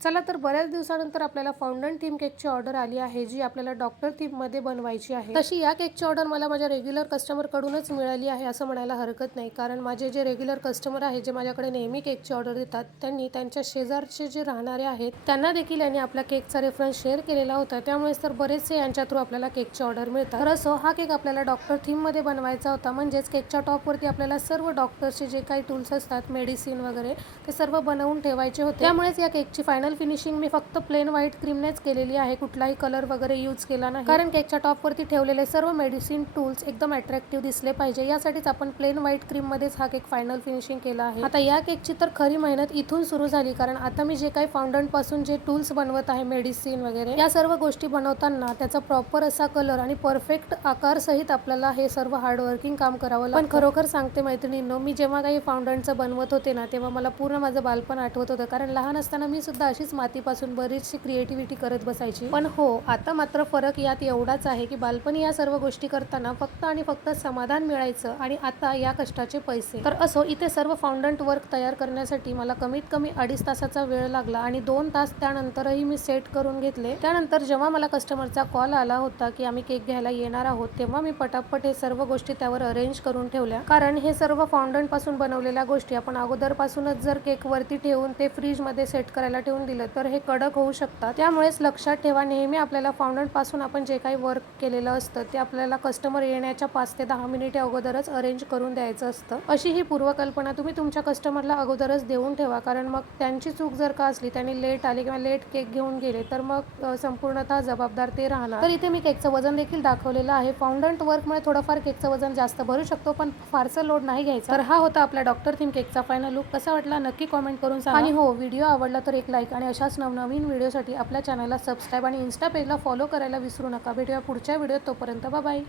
चला तर बऱ्याच दिवसानंतर आपल्याला फॉन्डंट थीम केकची ऑर्डर आली आहे, जी आपल्याला डॉक्टर थीममध्ये बनवायची आहे. तशी या केकची ऑर्डर मला माझ्या रेग्युलर कस्टमरकडूनच मिळाली आहे असं म्हणायला हरकत नाही, कारण माझे जे रेग्युलर कस्टमर आहे, जे माझ्याकडे नेहमी केकची ऑर्डर देतात, त्यांनी त्यांच्या शेजारचे जे राहणारे आहेत त्यांना देखील यांनी आपल्या केकचा रेफरन्स शेअर केलेला होता. त्यामुळेच तर बरेचसे यांच्या थ्रू आपल्याला केकची ऑर्डर मिळतात. तर असो हा केक आपल्याला डॉक्टर थीममध्ये बनवायचा होता, म्हणजेच केकच्या टॉपवरती आपल्याला सर्व डॉक्टरचे जे काही टूल्स असतात, मेडिसिन वगैरे, ते सर्व बनवून ठेवायचे होते. त्यामुळेच या केकची फायनल फिनिशिंग मी फक्त प्लेन व्हाईट क्रीमनेच केलेली आहे, कुठलाही कलर वगैरे यूज केला नाही, कारण केकच्या टॉपवरती ठेवलेले सर्व मेडिसिन टूल्स एकदम अट्रॅक्टिव्ह दिसले पाहिजे, यासाठीच आपण प्लेन व्हाईट क्रीम मध्येच हा केक फायनल फिनिशिंग केला आहे. आता या केकची तर खरी मेहनत इथून सुरू झाली, कारण आता मी जे काही फाउंडंट पासून जे टूल्स बनवत आहे, मेडिसिन वगैरे, या सर्व गोष्टी बनवताना त्याचा प्रॉपर असा कलर आणि परफेक्ट आकार सहित आपल्याला हे सर्व हार्डवर्किंग काम करावं लागतं. पण खरोखर सांगते मैत्रिणींनो, मी जेव्हा काही फाउंडंटचं बनवत होते ना, तेव्हा मला पूर्ण माझं बालपण आठवत होतं, कारण लहान असताना मी सुद्धा अशीच मातीपासून बरीचशी क्रिएटिव्हिटी करत बसायची. पण हो, आता मात्र फरक यात एवढाच आहे की बालपणी या सर्व गोष्टी करताना फक्त आणि फक्त समाधान मिळायचं, आणि आता या कष्टाचे पैसे. तर असो, इथे सर्व फाउंडंट वर्क तयार करण्यासाठी मला कमीत कमी 2.5 तासाचा वेळ लागला, आणि 2 तास त्यानंतरही मी सेट करून घेतले. त्यानंतर जेव्हा मला कस्टमरचा कॉल आला होता की आम्ही केक घ्यायला येणार आहोत, तेव्हा मी पटापट हे सर्व गोष्टी त्यावर अरेंज करून ठेवल्या, कारण हे सर्व फाउंडंट पासून बनवलेल्या गोष्टी आपण अगोदरपासूनच जर केक वरती ठेवून ते फ्रीज मध्ये सेट करायला ठेवून दिलं तर हे कडक होऊ शकतात. त्यामुळेच लक्षात ठेवा, नेहमी आपल्याला फाउंडंट पासून आपण जे काही वर्क केलेलं असतं ते आपल्याला कस्टमर येण्याच्या 5 ते 10 मिनिटे अगोदरच अरेंज करून द्यायचं असतं. अशी ही पूर्वकल्पना तुम्ही तुमच्या कस्टमरला अगोदरच देऊन ठेवा, कारण मग त्यांची चूक जर का असली, त्यांनी लेट आले किंवा लेट केक घेऊन गेले, तर मग संपूर्णतः जबाबदार ते राहणार. तर इथे मी केकचं वजन देखील दाखवलेलं आहे. फाउंडंट वर्कमुळे थोडंफार केकचं वजन जास्त भरू शकतो, पण फारसं लोड नाही घ्यायचा. तर हा होता आपल्या डॉक्टर थीम केकचा फायनल लुक. कसा वाटला नक्की कॉमेंट करून सांगा, आणि हो, व्हिडिओ आवडला तर एक लाईक, आणि अशाच नवनवीन व्हिडिओसाठी आपल्या चॅनलला सबस्क्राईब आणि इन्स्टा पेजला फॉलो करायला विसरू नका. भेटूया पुढच्या व्हिडिओत, तोपर्यंत बाय बाय.